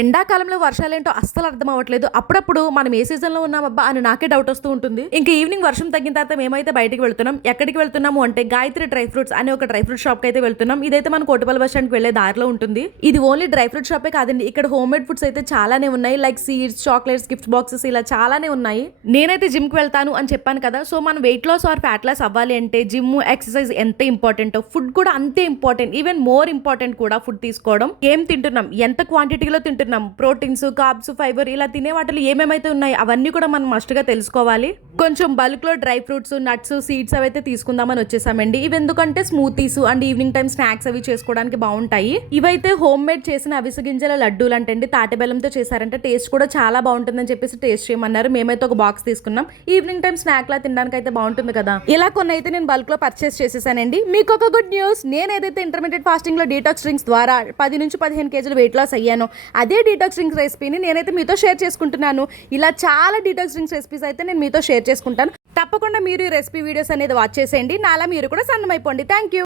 ఎండాకాలంలో వర్షాలేంటో అస్సలు అర్థం అవ్వట్లేదు. అప్పుడప్పుడు మనం ఏ సీజన్ లో ఉన్నామబ్బా అని నాకే డౌట్ వస్తూ ఉంటుంది. ఇంకా ఈవినింగ్ వర్షం తగ్గిన తర్వాత మేమైతే బయటికి వెళ్తున్నాం. ఎక్కడికి వెళ్తున్నాము అంటే గాయత్రి డ్రై ఫ్రూట్స్ అనే ఒక డ్రై ఫ్రూట్ షాప్ కి అయితే వెళ్తున్నాం. ఇదైతే మన కోటపల్లి బస్ స్టాండ్ కి వెళ్లే దారిలో ఉంటుంది. ఇది ఓన్లీ డ్రై ఫ్రూట్ షాపే కాదండి, ఇక్కడ హోమ్ మేడ్ ఫుడ్స్ అయితే చాలానే ఉన్నాయి. Like seeds, chocolates, gift boxes ఇలా చాలానే ఉన్నాయి. నేనైతే జిమ్ కి వెళ్తాను అని చెప్పాను కదా, సో మనం weight loss or fat loss అవ్వాలి అంటే జిమ్, ఎక్సర్సైజ్ ఎంత ఇంపార్టెంట్, ఫుడ్ కూడా అంతే ఇంపార్టెంట్. ఈవెన్ మోర్ ఇంపార్టెంట్ కూడా ఫుడ్ తీసుకోవడం. ఏం తింటున్నాం, ఎంత క్వాంటిటీలో తింటున్నాం, ప్రోటీన్స్, కార్బ్స్, ఫైబర్ ఇలా తినే వాటిలో ఏమేమైతే ఉన్నాయి అవన్నీ కూడా మనం మస్ట్ గా తెలుసుకోవాలి. కొంచెం బల్క్ లో డ్రై ఫ్రూట్స్, నట్స్, సీడ్స్ అవైతే తీసుకుందామని వచ్చేసామండి. ఇవి ఎందుకంటే smoothies and evening time snacks అవి చేసుకోవడానికి బాగుంటాయి. ఇవైతే హోమ్ మేడ్ చేసిన అవిసె గింజల లడ్డూలు అంటండి, తాటి బెల్లంతో చేశారంటే టేస్ట్ కూడా చాలా బాగుంటుందని చెప్పేసి టేస్ట్ చేయమన్నారు. మేమైతే ఒక బాక్స్ తీసుకున్నాం. ఈవినింగ్ టైం స్నాక్ లా తినడానికి అయితే బాగుంటుంది కదా. ఇలా కొన్ని అయితే నేను బల్క్ లో పర్చేస్ చేసేసానండి. మీకు ఒక గుడ్ న్యూస్, నేను ఏదైతే ఇంటర్మీడియట్ ఫాస్టింగ్ లో డీటాక్స్ డ్రింక్స్ ద్వారా 10 నుంచి 15 కేజీలు వెయిట్ లాస్ అయ్యానో అదే డీటాక్స్ డ్రింక్స్ రెసిపీని నేనైతే మీతో షేర్ చేసుకుంటున్నాను. ఇలా చాలా డీటాక్స్ డ్రింక్స్ రెసిపీస్ అయితే నేను మీతో షేర్ చేసుకుంటాను. తప్పకుండా మీరు ఈ రెసిపీ వీడియోస్ అనేది వాచ్ చేసేయండి. నాలా మీరు కూడా సన్నమైపోండి. Thank you.